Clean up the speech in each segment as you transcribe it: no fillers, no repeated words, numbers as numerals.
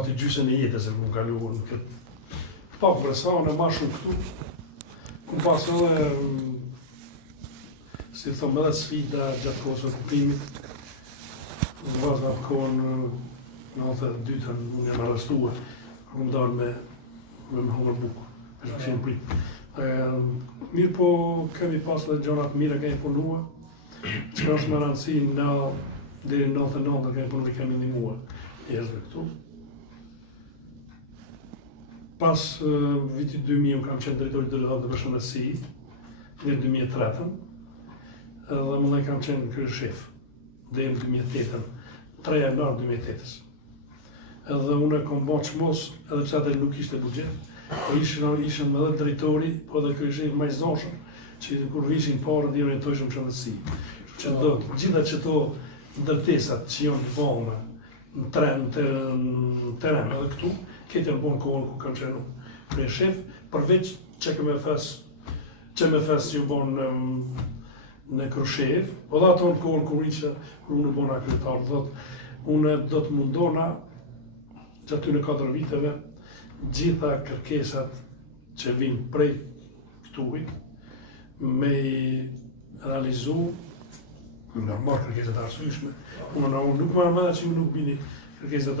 gati gjysën e jetës e ku kaluar në këtë. Pak vresane, ma shumë këtu, ku pas edhe, si thëmë edhe sfida gjatë kohës e okupimit, në vazhda për kohën në 92-ën unë jam arrestuar, ku më dalë me hongër bukë, me shkëshin prit. Mirë po kemi pas dhe gjonat mire kemi punua, që është me rëndësi deri në 99 kemi punua, kemi ndihmuar njerëzve këtu. Pas vitit 2000 unë kam qenë drejtori i Drejtorit të Shëndetësisë, në 2003-ën, edhe më kam qenë kryeshef deri në 2008-ën, 3 janar 2008-ës. Edhe unë kam bërë çmos, edhe pse atë nuk ishte buxhet, po ishim edhe drejtori, po edhe kryeshef më i zonshëm, që kur vishin parë dhe orientojshëm shëndetësi. Që do gjitha çeto ndërtesat që janë të vogla në teren edhe këtu, këtë e bon kohën ku kam qenë kryeshef, përveç që me fes që ju bon në kryeshef, po dhe ato në kohën kur unë bona kryetar, unë do të mundona që aty në 4 viteve gjitha kërkesat që vinë prej këtuit me i realizu normal kërkesat arsyeshme. Unë nuk marrë me që ju nuk bini kërkesat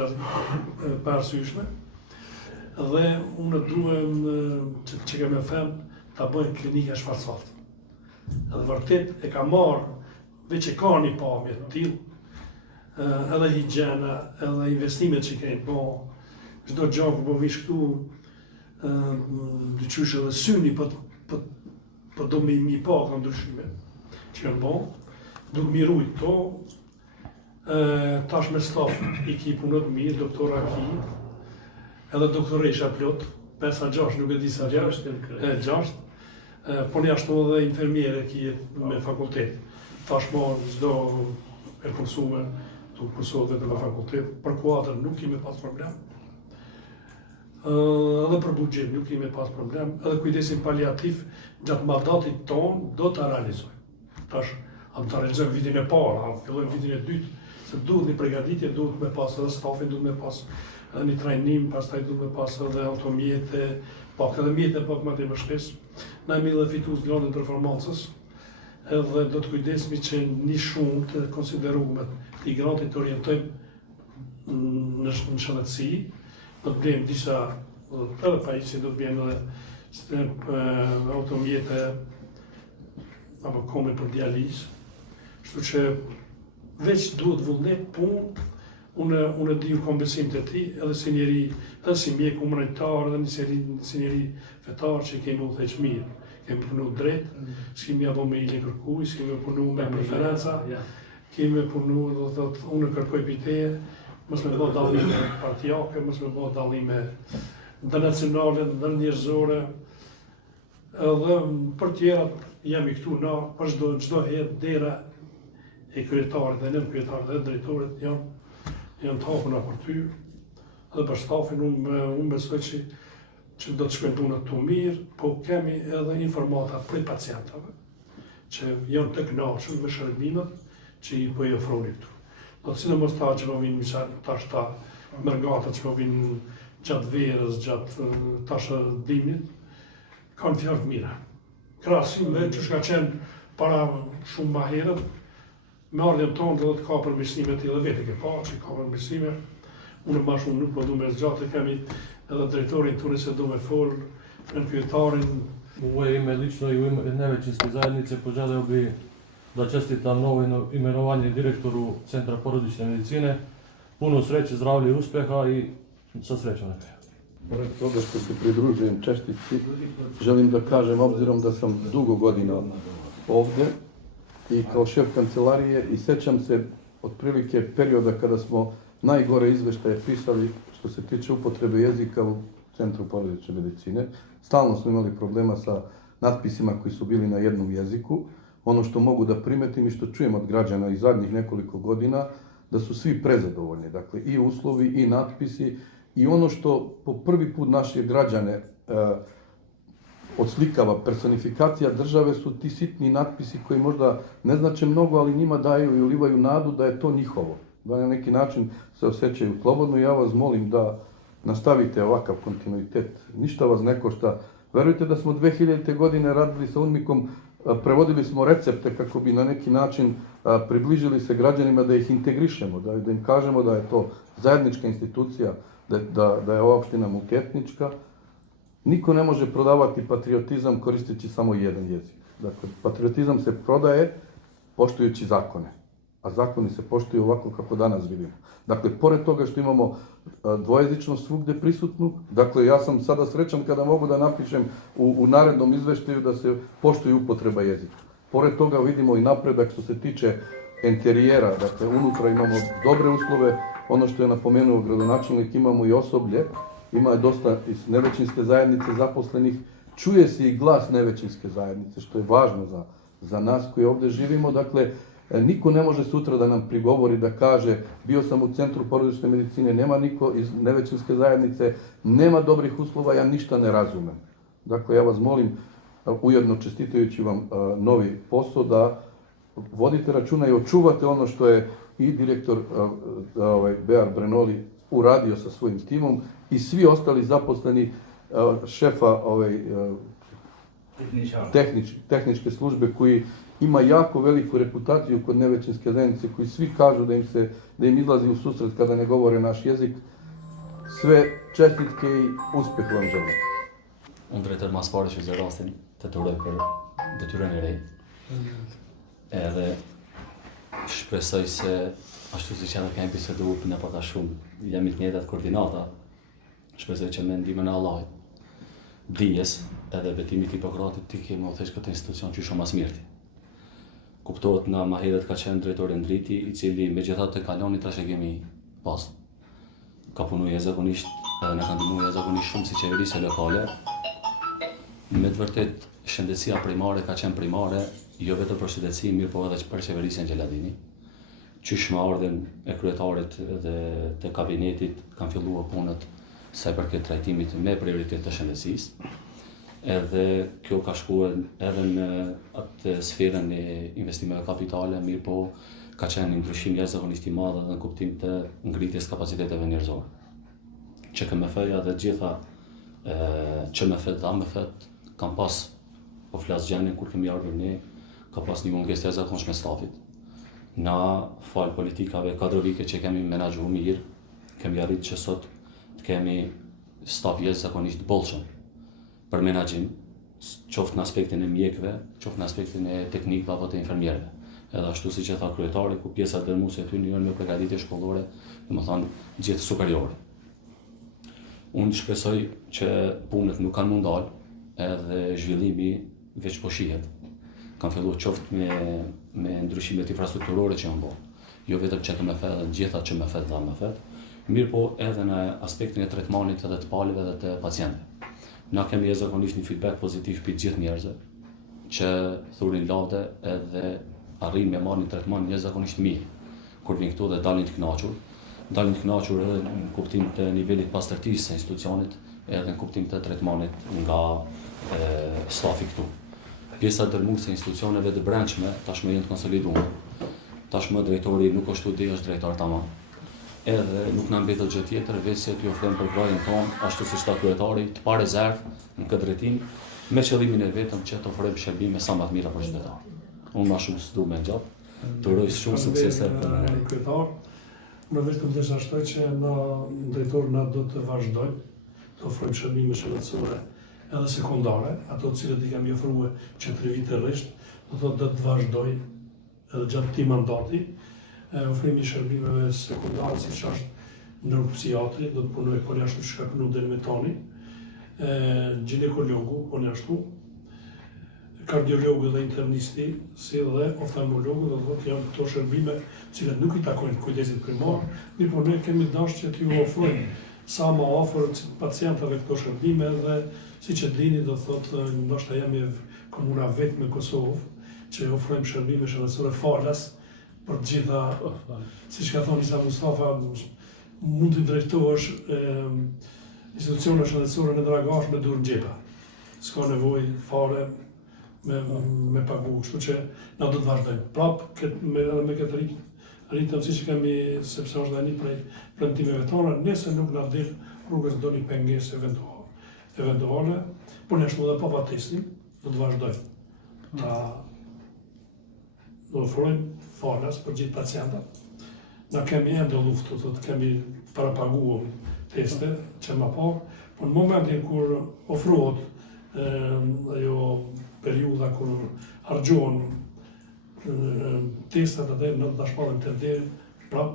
pa arsyeshme, dhe unë duhem që keme them ta bëjnë klinika Shfarcalt. Edhe vërtet e ka marrë, veç e ka një pamje të tillë, edhe higjiena, edhe investimet që kemi bo, çdo gjë që po vish këtu, dyqysh edhe syni po do me mi pa ka ndryshime që janë bo, duke mi rujt to, tash me staf i ki punët mirë, doktora ki, edhe doktoresha plot, 5-6, nuk e di sa 6, po një ashtu edhe infermiere ki me fakultet. Tash mo çdo e kursume, tu kursuve vetëm me fakultet, për kuatër nuk kemi pas problem. Edhe për buxhet nuk kemi pas problem, edhe kujdesin paliativ gjatë mandatit ton do ta realizojmë. Tash am ta realizojmë vitin e parë, fillojmë vitin e dytë, se duhet një përgatitje, duhet me pas edhe stafin, duhet me pas edhe një trajnim, pastaj duhet me pas edhe automjete, pak edhe mjete pak më të vështirë. Na jemi edhe fitues gradën performancës, edhe do të kujdesemi që një shumë të konsideruar të gradit të orientojmë në shëndetësi, do të blejmë disa edhe pajisje, do të blejmë edhe automjete apo kome për dializë, kështu që veç duhet vullnet punë, unë di u kom besim të ti, edhe si njeri, edhe si mjek humanitar, edhe si njeri fetar që kemi u theq mirë. Kemi punu drejt, s'kemi abo me ilje kërkuj, s'kemi punu me preferenca, kemi punu, do të thotë, unë kërkoj piteje, mos me bëhet dallime partijake, mos me bëhet dallime ndërnacionale, ndërnjerëzore, edhe për tjerat jemi këtu na, për çdo herë dera e kryetarit dhe nën kryetarit dhe drejtorit janë të hapuna për ty, edhe për stafin unë besoj që do të shkojnë punët të mirë, po kemi edhe informata prej pacientave, që janë të kënaqur me shërbimet që i po i ofroni këtu. Do të sidomos ta që po vinë tash ta mërgatët që po vinë gjatë verës, gjatë tash dimnit, kanë fjalë të mira. Krahasim me që shka qenë para shumë ma herët, me ardhjen tonë do të ka përmirësime të edhe vete ke pa, që ka përmirësime. Unë ma shumë nuk po du me zgjatë, kemi edhe drejtorin tuni se du me folë, në kryetarin. U ime lično i u ime Nevećinske zajednice poželeo bi da čestitam novo imenovanje direktoru Centra porodične medicine. Puno sreće, zdravlja i uspeha i sa srećom na kraju. Pored toga što se pridružujem čestitci, želim da kažem, obzirom da sam dugo godina ovdje i kao šef kancelarije i sećam se otprilike perioda kada smo najgore izveštaje pisali što se tiče upotrebe jezika u Centru porodične medicine. Stalno smo imali problema sa natpisima koji su bili na jednom jeziku. Ono što mogu da primetim i što čujem od građana i zadnjih nekoliko godina, da su svi prezadovoljni. Dakle, i uslovi, i natpisi, i ono što po prvi put naše građane odslikava personifikacija države su ti sitni natpisi koji možda ne znače mnogo, ali njima daju i ulivaju nadu da je to njihovo. Da na neki način se osjećaju slobodno. Ja vas molim da nastavite ovakav kontinuitet, ništa vas ne košta. Verujte da smo 2000. godine radili sa UNMIK-om, prevodili smo recepte kako bi na neki način približili se građanima, da ih integrišemo, da im kažemo da je to zajednička institucija, da je ova opština multietnička. Niko ne može prodavati patriotizam koristeći samo jedan jezik. Dakle, patriotizam se prodaje poštujući zakone, a zakoni se poštuju ovako kako danas vidimo. Dakle, pored toga što imamo dvojezičnost svugde prisutnu, dakle, ja sam sada srećan kada mogu da napišem u narednom izveštaju da se poštuje upotreba jezika. Pored toga vidimo i napredak što se tiče enterijera, dakle, unutra imamo dobre uslove, ono što je napomenuo gradonačelnik, imamo i osoblje, ima dosta iz nevećinske zajednice zaposlenih, čuje se i glas nevećinske zajednice, što je važno za nas koji ovde živimo. Dakle, niko ne može sutra da nam prigovori, da kaže bio sam u Centru porodične medicine, nema niko iz nevećinske zajednice, nema dobrih uslova, ja ništa ne razumem. Dakle, ja vas molim, ujedno čestitajući vam novi posao, da vodite računa i očuvate ono što je i direktor Bear Brenoli uradio sa svojim timom i svi ostali zaposleni, šefa tehničke službe koji ima jako veliku reputaciju kod nevećinske zajednice, koji svi kažu da im izlazi u susret kada ne govore naš jezik. Sve čestitke i uspeh vam želim. Unë drejtër mas pare që zë rastin të të uroj për detyrën e re. Edhe shpresoj se ashtu si që edhe kemi bisedu në pata shumë, jemi të njëjtat koordinata, shpresoj që me ndihmën e Allahit, dijes edhe betimit Hipokratit ti kemi u thesh këtë institucion që shumë mas mirti. Kuptohet nga ma herët ka qenë drejtori Ndriti, i cili me gjithat të kaloni tash e kemi pas. Ka punu zakonisht edhe ne ka ndihmu zakonisht shumë si qeverisje lokale. Me të vërtet, shëndetësia primare ka qenë primare, jo vetëm për shëndetësi, mirë po edhe për qeverisjen Gjeladini. Qysh me ardhen e kryetarit dhe të kabinetit kanë filluar punët sa i përket trajtimit me prioritet të shëndetësisë. Edhe kjo ka shkuar edhe në atë sferën e investimeve kapitale, mirë po ka qenë një ndryshim jashtëzakonisht i madh edhe në kuptim të ngritjes kapaciteteve njerëzore. QKMF-ja dhe gjitha QMF-et dhe AMF-et kam pas, po flas gjendjen kur kemi ardhur ne, ka pas një mungesë të jashtëzakonshme stafit. Na fal politikave kadrovike që kemi menaxhuar mirë, kemi arritur që sot të kemi staf jashtëzakonisht bollshëm për menaxhim, qoftë në aspektin e mjekëve, qoftë në aspektin e teknikëve apo të infermierëve. Edhe ashtu siç e tha kryetari, ku pjesa dërmuese e tyre janë me përgatitje shkollore, domethënë gjithë superiore. Unë shpresoj që punët nuk kanë mundal, edhe zhvillimi veç po shihet. Kanë filluar qoftë me ndryshimet infrastrukturore që janë bërë. Jo vetëm QKMF dhe gjitha QMF dhe AMF, mirë po edhe në aspektin e tretmanit edhe të palëve dhe të pacientëve. Na kemi jashtëzakonisht një feedback pozitiv për gjithë njerëzve që thurin lade edhe arrin me marrë një tretman jashtëzakonisht mirë. Kur vin këtu dhe dalin të kënaqur edhe në kuptim të nivelit pastërtisë së institucionit, edhe në kuptim të tretmanit nga stafi këtu. Pjesa dërmuese e institucioneve të brendshme tashmë janë të konsoliduar. Tashmë drejtori nuk është ide, është drejtor tamam. Edhe nuk na mbetet gjë tjetër veçse t'ju ofrojmë përvojën tonë, ashtu siç tha kryetari, të pa rezervë në këtë drejtim, me qëllimin e vetëm që të ofrojmë shërbime sa më të mira për qytetarët. Unë më shumë s'du me gjatë, të uroj shumë suksese për kryetar. Në vetëm desha shtoj që na drejtor na do të vazhdojmë të ofrojmë shërbime shëndetësore edhe sekondare, ato të cilët i kemi ofruar që 3 vite rresht, do të vazhdoj edhe gjatë këtij mandati. Ofrimi i shërbimeve sekundare, siç është neuropsiatri, do të punoj po ashtu që ka punu deri me tani, ginekologu po ashtu, kardiologu dhe internisti, si dhe oftalmologu, do të thotë janë këto shërbime të cilat nuk i takojnë kujdesit primar, mirë po ne kemi dashur që t'ju ofrojmë sa më afër pacientëve këto shërbime dhe siç e dini, do thotë ndoshta jemi komuna vetëm në Kosovë që ofrojmë shërbime shëndetësore falas për të gjitha, siç ka thonë Isa Mustafa, mund të drejtohesh institucione shëndetësore në Dragash me dur në xhepa. S'ka nevojë fare me pagu, kështu që na do të vazhdojmë. Prapë me këtë ritëm siç kemi, sepse është dhe një prej premtimeve tona, nëse nuk na del rrugës do një pengesë eventuale, por ne ashtu dhe pa testin, do të vazhdojmë ta do ofrojmë falas për gjithë pacientët. Na kemi ende luftu, do të kemi parapaguar teste që më parë, por në momentin kur ofrohet ajo periudha kur harxhohen testat atë në dashpallën të deri, prap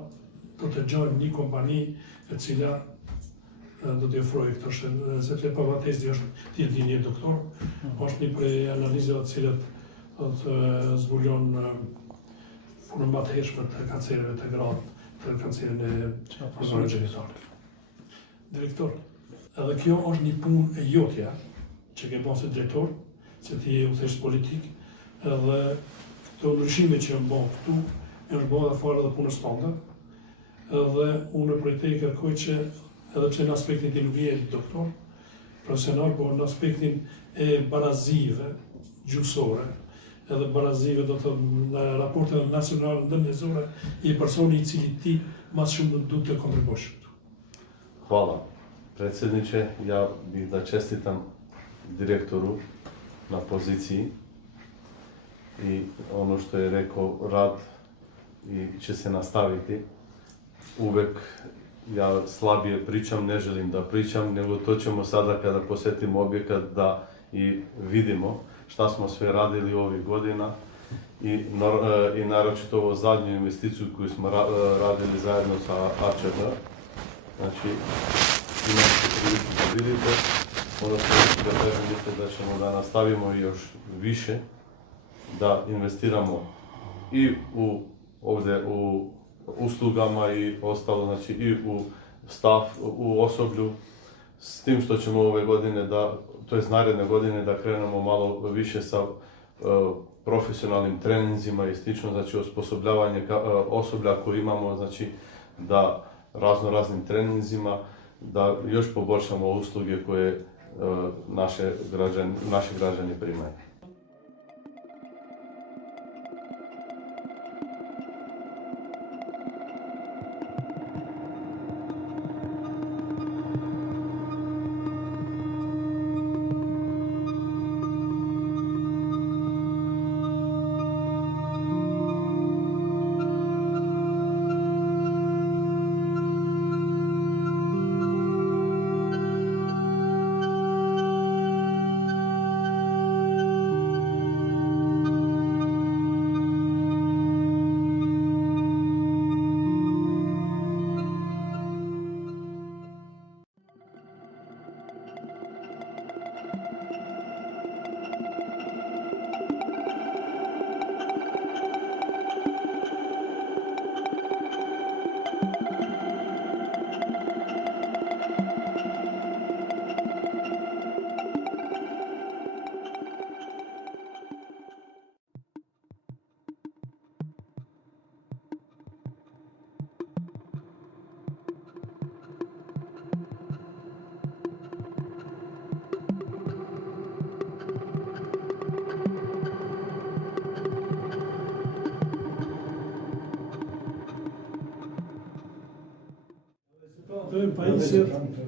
do të gjojmë një kompani e cila do t'i ofrojë këto sepse pa testi është ti e di një doktor, është një prej analizave të cilat do të zbulon punën më të hershme të kancereve të gratë, të kancerin e organeve gjinitale. Direktor, edhe kjo është një punë e jotja që ke bën si drejtor, se ti je udhëheqës politik, edhe këto ndryshime që janë bën këtu, janë bën edhe fare edhe punës tënde, edhe unë prej te kërkoj që edhe pse në aspektin ti nuk je doktor, profesional, por në aspektin e barazive gjusore, edhe barazive do të në raportet nacionale ndërmjetësore i personi i cili ti mas shumë du të kontribuosh këtu. Hvala. Predsjedniče, ja bih da čestitam direktoru na poziciji i ono što je rekao, rad i će se nastaviti. Uvek ja slabije pričam, ne želim da pričam, nego to ćemo sada kada posjetimo objekat da i vidimo šta smo sve radili ovih godina i naročito ovo zadnju investiciju koju smo radili zajedno sa AČD. Znači, imate priliku da vidite. Ono što da kažem jeste da ćemo da nastavimo još više, da investiramo i ovdje u uslugama i ostalo, znači i u stav, u osoblju, s tim što ćemo ove godine to je naredne godine da krenemo malo više sa profesionalnim treninzima i slično, znači osposobljavanje osoblja koje imamo, znači da raznim treninzima, da još poboljšamo usluge koje naši građani primaju.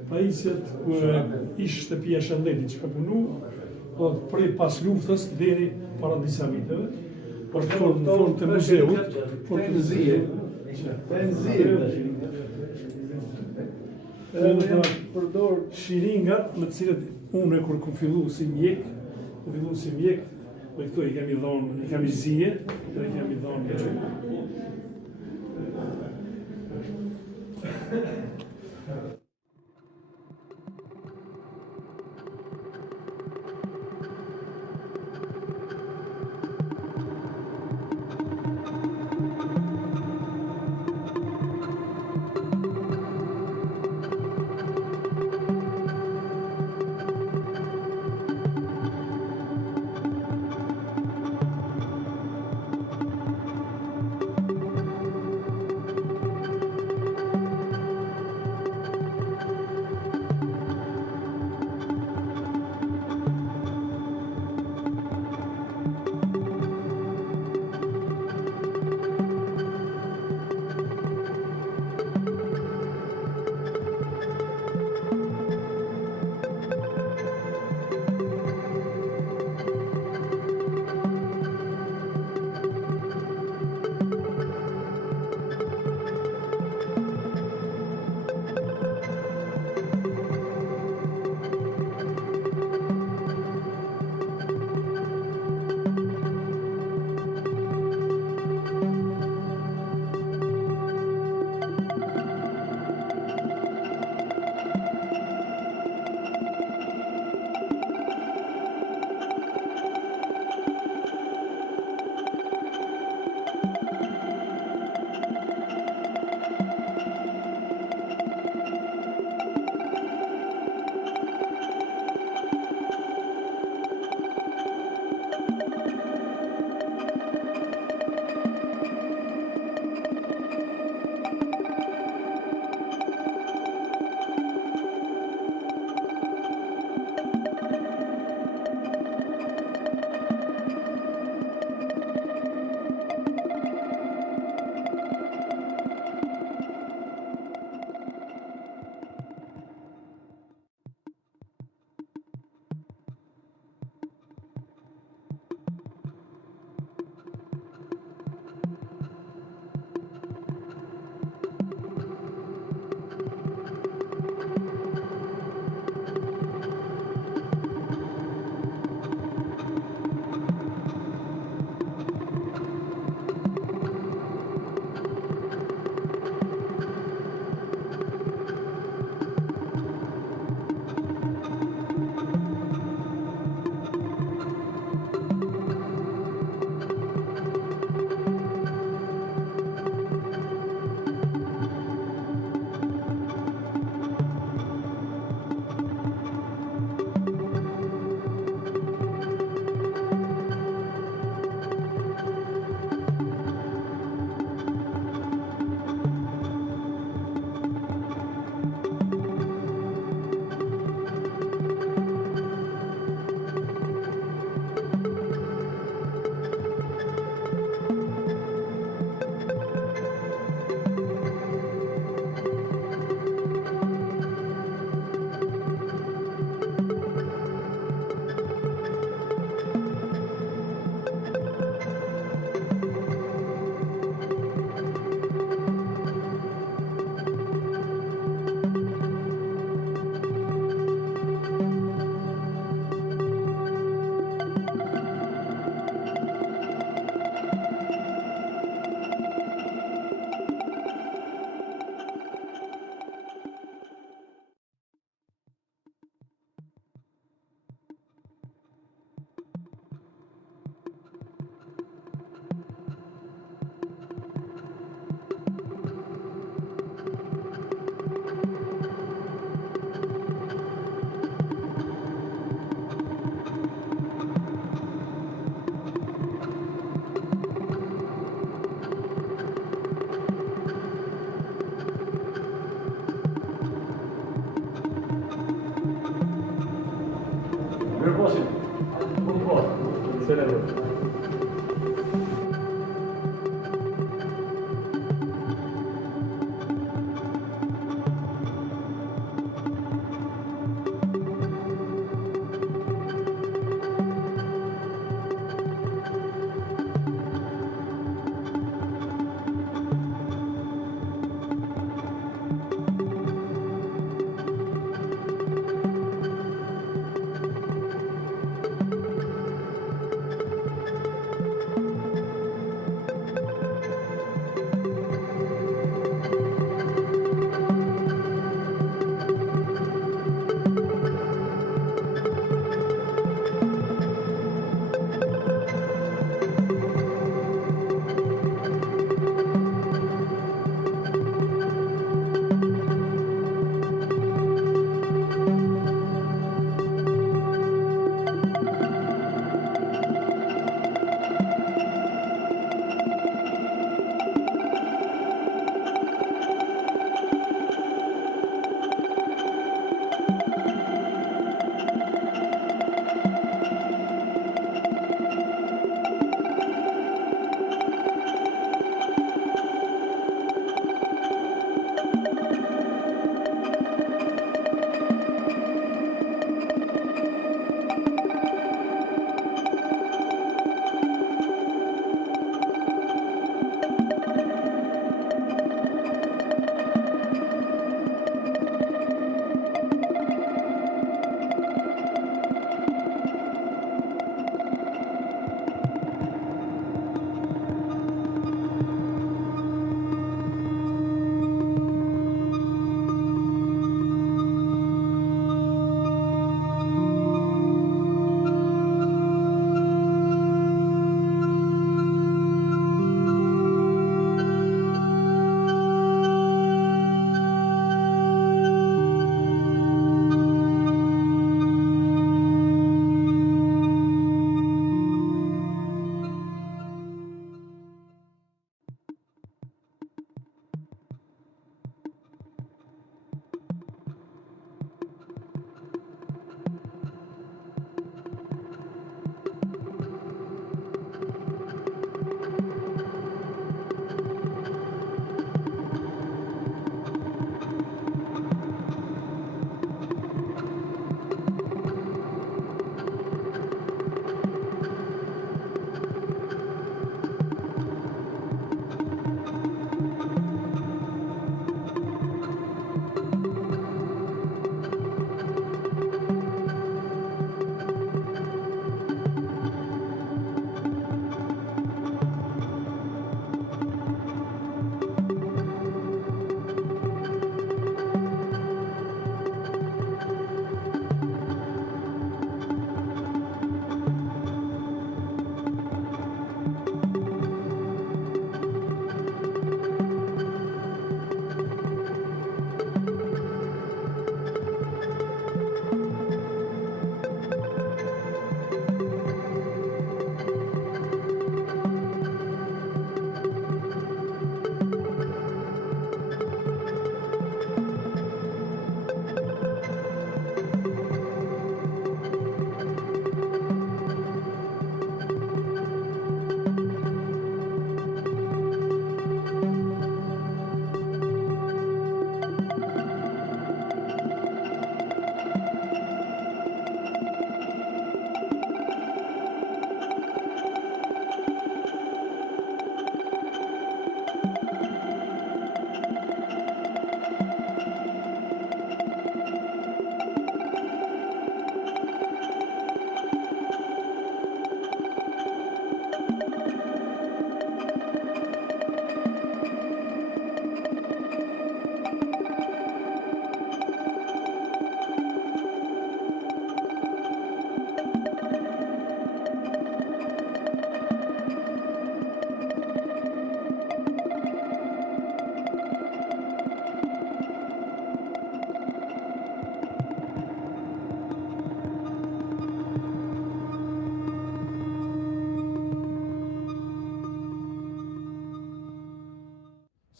Pajisjet kur ishte shtëpia Shëndetit që ka punu, prej pas luftës deri para disa viteve, është formë të muzeut, përdor shiringat me të cilët unë kur kam filluar si mjek, me këto i kemi zije, dhe i kemi dhënë Mirëposim. Po. Selam.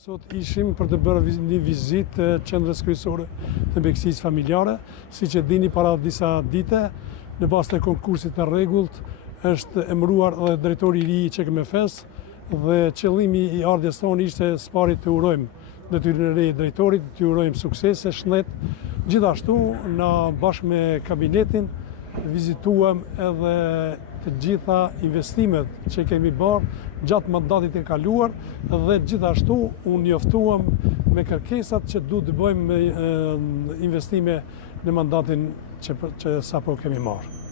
Sot ishim për të bërë një vizitë qendrës kryesore të mbikëqësisë familjare. Siç e dini, para disa dite në bazë të konkursit të rregullt, është emëruar dhe drejtori i ri i QKMF-s dhe qëllimi i ardhjes tonë ishte së pari të urojmë detyrën e re drejtorit, të urojmë suksese, shëndet. Gjithashtu, bashkë me kabinetin, vizituam edhe të gjitha investimet që kemi bërë gjatë mandatit e kaluar dhe gjithashtu unë njoftuam me kërkesat që duhet të bëjmë investime në mandatin që sapo kemi marrë.